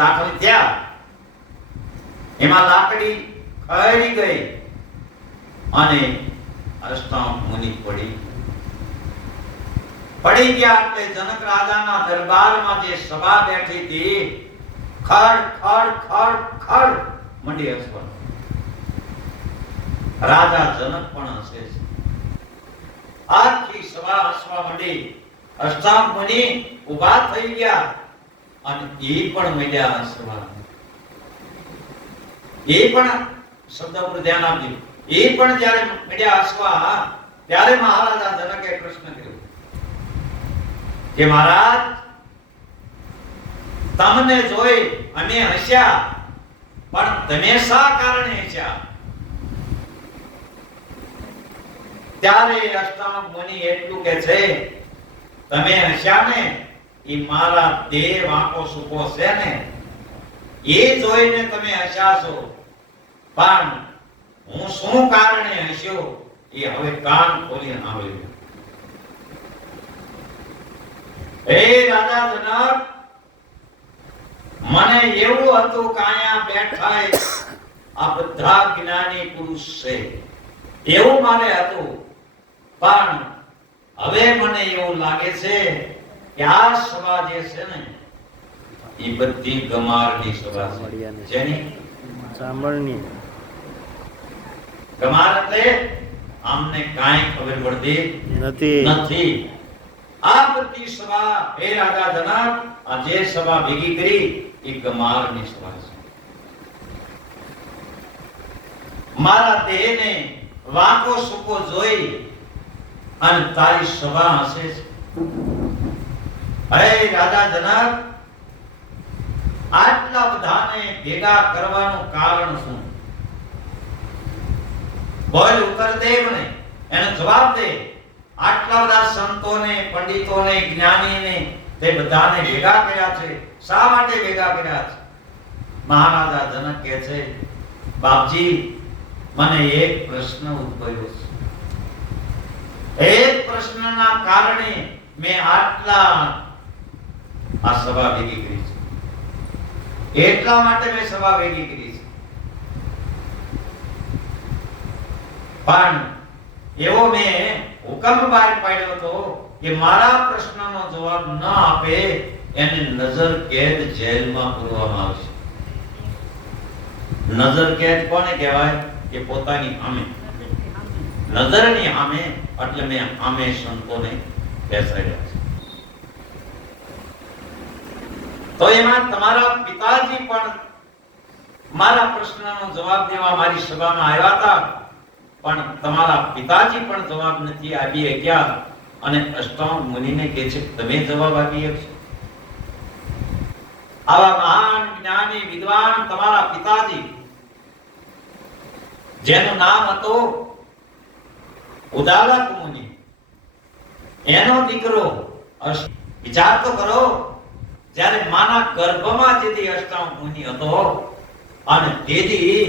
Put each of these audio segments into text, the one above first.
દાખલ થયા એમાં લાકડી ખરી ગઈ અને અષ્ટાંગ મુનિ પડી ગયા એટલે જનક રાજાના દરબારમાં જે સભા બેઠી હતી ખડ ખડ ખડ ખડ મંડી હસવા. રાજા જનક પણ હસે છે. આખી સભા હસવા મંડી. અષ્ટાંગ મુનિ ઊભા થઈ ગયા અને એ પણ મળ્યા હસવા. એ પણ શબ્દ પર ધ્યાન આપજો. એ પણ જ્યારે મળ્યા હસવા ત્યારે મહારાજા જનકે પ્રશ્ન કર્યો કે મહારાજ તમને જોઈ અમે હસ્યા પણ તમે શા કારણે હસ્યા? ત્યારે અષ્ટાંગ મુનિ એટલું કે છે તમે હસ્યા ને એ મારા દેહ વાંકો સૂકો છે ને એ જોઈને તમે હસ્યા છો, પણ હું શું કારણે હસ્યો એ હવે કાન ખોલી સાંભળ્યું. હે રાજા જનક, મને એવું હતું કે અહીંયા બેઠા આ બધા જ્ઞાની પુરુષ છે એવું મારે હતું, પણ હવે મને એવું લાગે છે કે આ સભા જે છે ને એ બધી ગમારની સભા છે. જેની સાંભળની ગમાર એટલે આમને કાંઈ ખબર પડતી નથી. આ બધી સભા હે રાજા જનક, આ જે સભા ભેગી કરી એ ગમારની સભા છે. મારા દેહને વાંકો સૂકો જોઈ અને તારી સભા હસે છે. હે રાજા જનક, આટલા બધાને ભેગા કરવાનું કારણ શું? બોલ ઉત્તર દે મને, એનો જવાબ દે. આટલા બધા સંતોને, પંડિતોને, જ્ઞાનીને તે બધાને ભેગા કર્યા છે, શા માટે ભેગા કર્યા છે? મહારાજા જનક કહે છે બાપજી મને એક પ્રશ્ન ઉદ્ભવ્યો છે. એક પ્રશ્નના કારણે મેં આટલા આ સભા ભેગી કરી છે. એટલા માટે મેં સભા ભેગી કરી છે. પણ એવો મેં હુકમ બહાર પાડ્યો હતો કે મારા પ્રશ્નનો જવાબ ન આપે એને નજર કેદ જેલમાં પૂરવામાં આવશે. નજર કેદ કોને કહેવાય? કે પોતાની સામે, નજરની સામે. એટલે મેં સામે સંતોને બેસાડ્યા છે. તો એમાં તમારા પિતાજી પણ મારા પ્રશ્નનો જવાબ દેવા મારી સભામાં આવ્યા હતા, પણ તમારા પિતાજી પણ જવાબ નથી આપી શક્યા. અને અષ્ટાંગ મુનિને કહે છે તમે જવાબ આપી શકશો? આવા મહાન જ્ઞાની વિદ્વાન તમારા પિતાજી, જેનું નામ હતું ઉદાલક મુનિ, એનો દીકરો. વિચાર તો કરો, જ્યારે માના ગર્ભમાં જેથી અષ્ટાંગ મુનિ હતો અને તેથી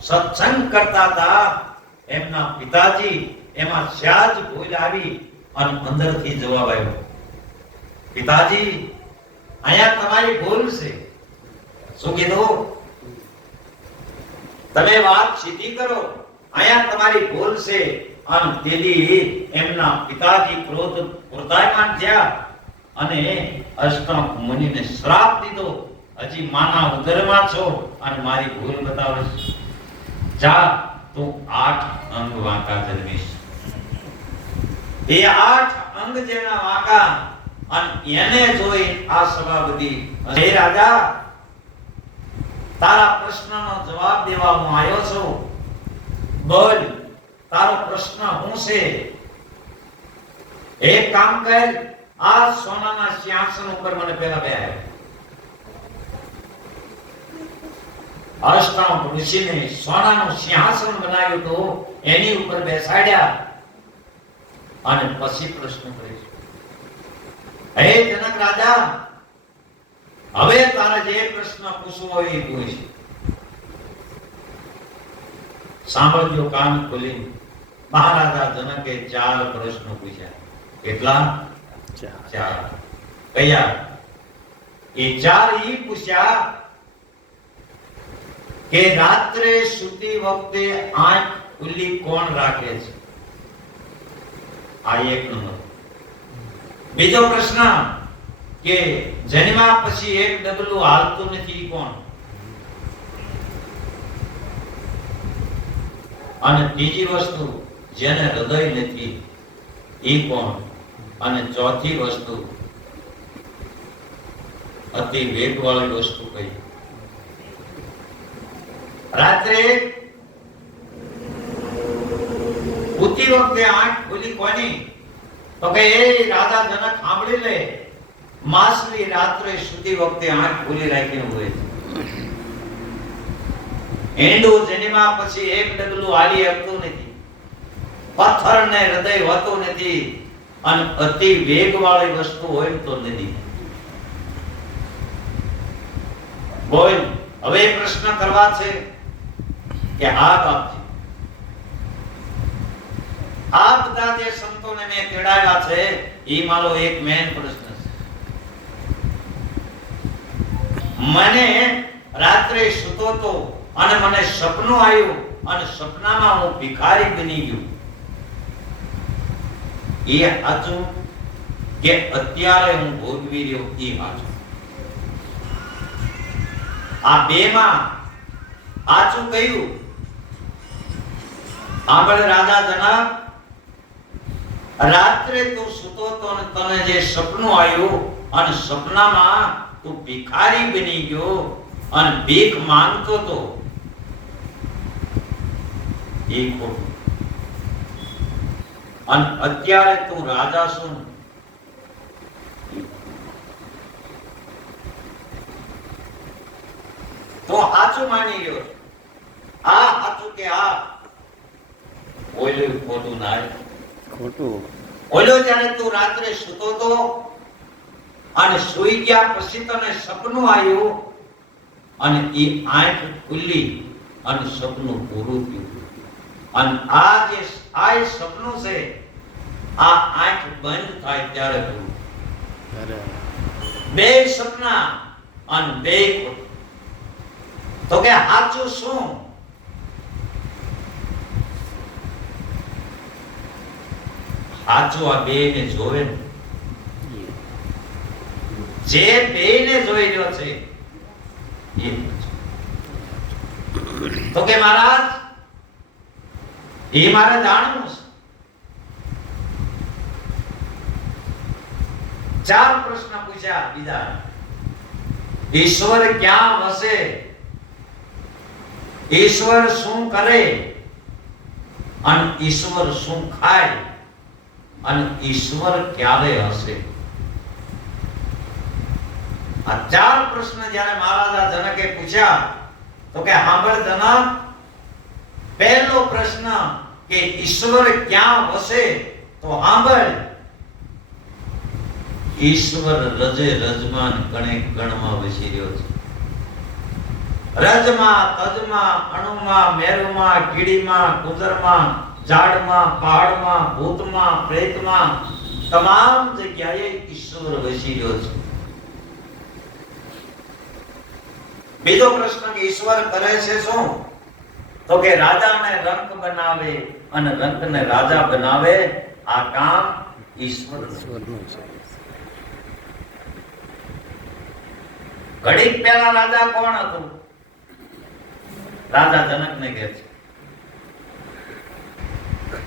સત્સંગ કરતા હતા, એમના પિતાજી એમાં સ્યાજ ભૂલ આવી અને અંદરથી જવાબ આવ્યો પિતાજી અહીંયા તમારી ભૂલ છે. શું કીધું? તમે વાત સીધી કરો, અહીંયા તમારી ભૂલ છે. અને તેથી એમના પિતાજી ક્રોધાયમાન થયા અને અષ્ટાંગ મુનિને શ્રાપ દીધો, હજી માના ઉદરમાં છો અને મારી ભૂલ બતાવે છે. જા તું 8 અંગ વાંકા જન્મીશ. એ 8 અંગ જેના વાંકા અને એને જોઈ આ સભા બધી. હે રાજા, તારા પ્રશ્નનો જવાબ દેવા હું આવ્યો છું. બોલ, તારો પ્રશ્ન શું છે? એક કામ કર, આ સોનાના સિંહાસન ઉપર મને પહેલા બેહાડ. અષ્ટાંગ ઋષિને સોનાનું સિંહાસન બનાવ્યું તો એની ઉપર બેસાડ્યા અને પછી પ્રશ્ન કર્યો. હે જનક રાજા, હવે તારે જે પ્રશ્ન પૂછવો હોય એ પૂછ. સાંભળજો કાન ખોલી. મહારાજા જનકે 4 પ્રશ્નો પૂછ્યા. કેટલા? 4. કયા? એ 4 ઈ પૂછ્યા કે રાત્રે સૂતી વખતે આંખ ખુલ્લી કોણ રાખે છે? આ એક નંબર. બીજો પ્રશ્ન કે જન્મ્યા પછી એક ડગલું હાલતું નથી, કોણ? અને ત્રીજી વસ્તુ, જેને હૃદય નથી, એ કોણ? અને ચોથી વસ્તુ, અતિ વેગવાળી વસ્તુ કઈ? રાત્રે ઉતી વખતે આંખ ખુલી કોની? તો કે એ રાજા જનક સાંભળી લે, માસલી રાત્રે સૂતી વખતે આંખ ખુલી રાખીને હોય છે. હિન્દુ જન્મ્યા પછી એક ડગલું હાલી શકતું નથી, પથ્થર ને હૃદય હોતું નથી, અને અતિ વેગવાળી વસ્તુ હોય તો નથી. બોલ, હવે પ્રશ્ન કરવા છે કે આ બાપ છે, આ બધા જે સંતોને મેં તેડાવ્યા છે, એ મારો એક મેન પ્રશ્ન છે. મને રાત્રે સૂતો તો અને મને સપનું આવ્યું, અને સપનામાં હું ભિખારી બની ગયો. એ સાચું કે અત્યારે હું ભોગવી રહ્યો એ સાચું? આ બે માં સાચું કયું? આગળ રાજા જનક, રાત્રે તું સૂતો તો અને તને જે સપનું આવ્યું, અને સપનામાં તું ભિખારી બની ગયો અને ભીખ માંગતો તો, એ ખોટું. અને અત્યારે તું રાજા છું, તો સાચું માની ગયો. આ સાચું કે આ ઓલું ખોટું? ના, ખોટું. ઓલો જ્યારે તું રાત્રે સૂતો તો અને સૂઈ ગયા પછી તને સપનું આવ્યું, અને એ આંખ ખુલ્લી અને સપનું પૂરું થયું. અને આ જે આ સપનું છે, આ આંખ બંધ થાય ત્યારે પૂરું. બે સપના અને બે ખોટું. તો કે સાચું શું? સાચું આ બે ને જોવે ને, જે બે ને જોઈ રહ્યો છે એ. તો કે મહારાજ, એ મારે જાણવું છે. ચાર પ્રશ્ન પૂછ્યા બીજા. ઈશ્વર ક્યાં વસે? ઈશ્વર શું કરે? અને ઈશ્વર શું ખાય? અને ઈશ્વર ક્યારે હશે? આ ચાર પ્રશ્ન જ્યારે મહારાજા જનકે પૂછ્યા, તો કે સાંભળ જનક, પહેલો પ્રશ્ન કે ઈશ્વર ક્યાં વસે, તો સાંભળ. ઈશ્વર રજે રજમાન કણે કણમાં વસી રહ્યો છે. રજમાં, તજમાં, અણુમાં, મેરુમાં, કીડીમાં, કુદરમાં, ઝાડમાં, પહાડમાં, ભૂતમાં, પ્રેતમાં, તમામ જગ્યાએ ઈશ્વર વસી રહ્યો છે. બીજો પ્રશ્ન કે ઈશ્વર કરે છે શું? તો કે રાજાને રંક બનાવે અને રંકને રાજા બનાવે. આ કામ ઈશ્વરનું છે. ઘડીક પહેલા રાજા કોણ હતું? રાજા જનકને કહે છે,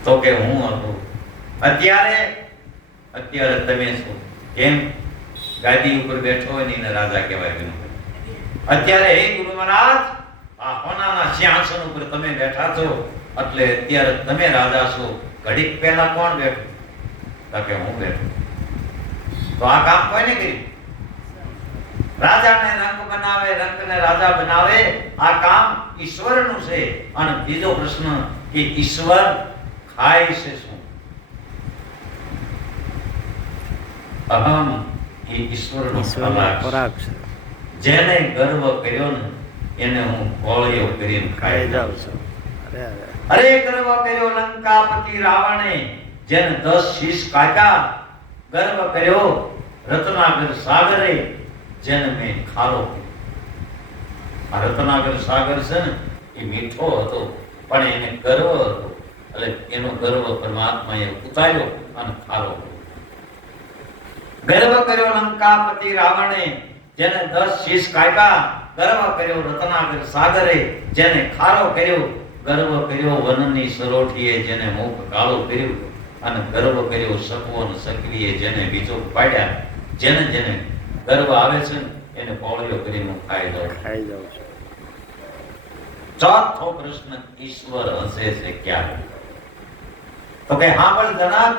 તો કે હું હતું. અત્યારે તમે છો. કેમ? ગાદી ઉપર બેઠો હોય ને એને રાજા કહેવાય. અત્યારે હે ગુરુ મહારાજ, આ હોનાના સિંહાસન ઉપર તમે બેઠા છો, એટલે અત્યારે તમે રાજા છો. ઘડીક પહેલા કોણ બેઠું? તો કે હું બેઠો. તો આ કામ કોઈને કર્યું? રાજાને રંક બનાવે, રંકને રાજા બનાવે. આ કામ ઈશ્વરનું છે. અને બીજો પ્રશ્ન કે ઈશ્વર ખાય છે શું? અહમ એ ઈશ્વરનો ખોરાક છે. જેને ગર્વ કર્યો ને એને હું કોળિયો કરીને ખાઈ જાઉં છું. અરે ગર્વ કર્યો લંકાપતિ રાવણે, જેને 10 શીશ કાપ્યા. ગર્વ કર્યો રત્નાકર સાગરે, જેને મેં ખારો કર્યો. આ રત્નાકર સાગર છે ને એ મીઠો હતો, પણ એને ગર્વ હતો, એટલે એનો ગર્વ પરમાત્માએ ઉતાર્યો અને ખારો ગર્વ કર્યો લંકાપતિ રાવણે, જેને 10 શીશ કાપ્યા. ગર્વ કર્યો રત્નાકર સાગરે, જેને ખારો કર્યો. ગર્વ કર્યો વનની સરોઠીએ, જેને મુખ કાળું કર્યું. અને ગર્વ કર્યો સકવન સક્રિય, જેને બીજો પાડ્યા. જેને જેને ગર્વ આવે છે એને પોળીઓ કરીને ખાઈ જાવ. ચોથો પ્રશ્ન, ઈશ્વર હસે છે ક્યારે? તો કે હા પણ જનાબ,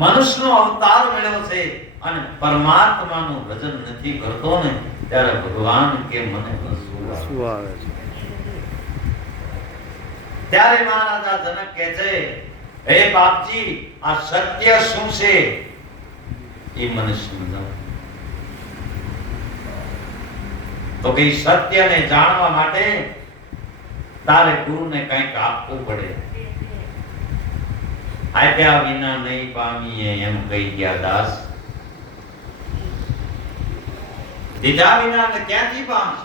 મનુષ્યનો અવતાર મળ્યો છે અને પરમાત્માનું ભજન નથી કરતો ને, ત્યારે ભગવાન કે મને હસવું આવે છે. ત્યારે મહારાજા જનક કહે છે, હે બાપજી, આ સત્ય શું છે એ મને સમજાવો. તો કે સત્યને જાણવા માટે તારે ગુરુને કંઈક આપવું પડે. આપ્યા વિના નહીં પામીએ એમ કહી ગયા દાસ. દીધા વિના ક્યાંથી પામશે?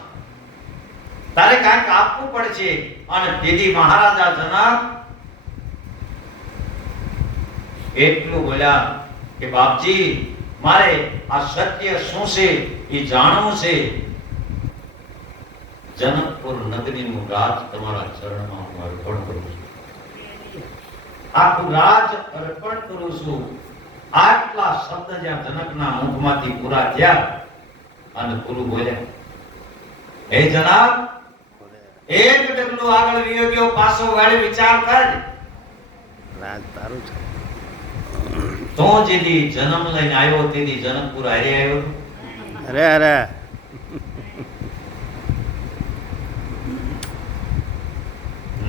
તારે કંઈક આપવું પડશે. અને દીદી મહારાજા જનક એટલું બોલ્યા કે બાપજી, મારે આ સત્ય શું છે એ જાણવું છે. જનકપુર નગરીનું રાજ તમારા ચરણમાં હું અર્પણ કરું છું. આખું રાજ અર્પણ કરું છું. આટલા શબ્દ જ્યાં જનકના મુખમાંથી પૂરા થયા અને ગુરુ બોલ્યા, હે જનાબ, એક ડગલું આગળ વિયો ગયો, પાછો વાળી વિચાર કર. રાજ તારું છે. તો જેથી જન્મ લઈને આવ્યો તેથી જનકપુર હારે આવ્યો. અરે અરે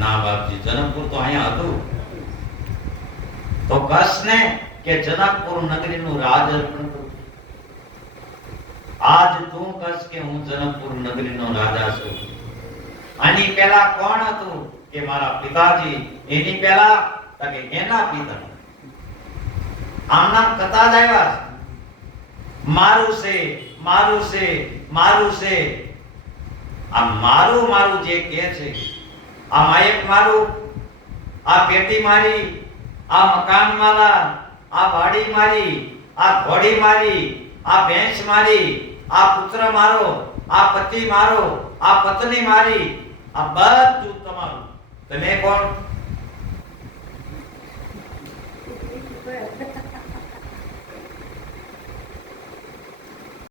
ના બાપજી, જનકપુર તો અહીંયા હતું. તો કસ ને કે જનકપુર નગરીનું રાજ અર્પણ કરું. આજ તું કસ કે હું જનકપુર નગરીનો રાજા છું. આની પહેલા કોણ હતું? કે મારા પિતાજી. એની પહેલા કે એના પિતા. આમના કથા જ આવ્યા. મારું છે, મારું છે, મારું છે. આ મારું મારું જે કહે છે, આ માયક મારું, આ પેટી મારી, આ મકાન મારા, આ વાડી મારી, આ ઘોડી મારી, આ ભેંસ મારી, આ પુત્ર મારો, આ પતિ મારો, આ પત્ની મારી, આ બધું તમારું. તમે કોણ?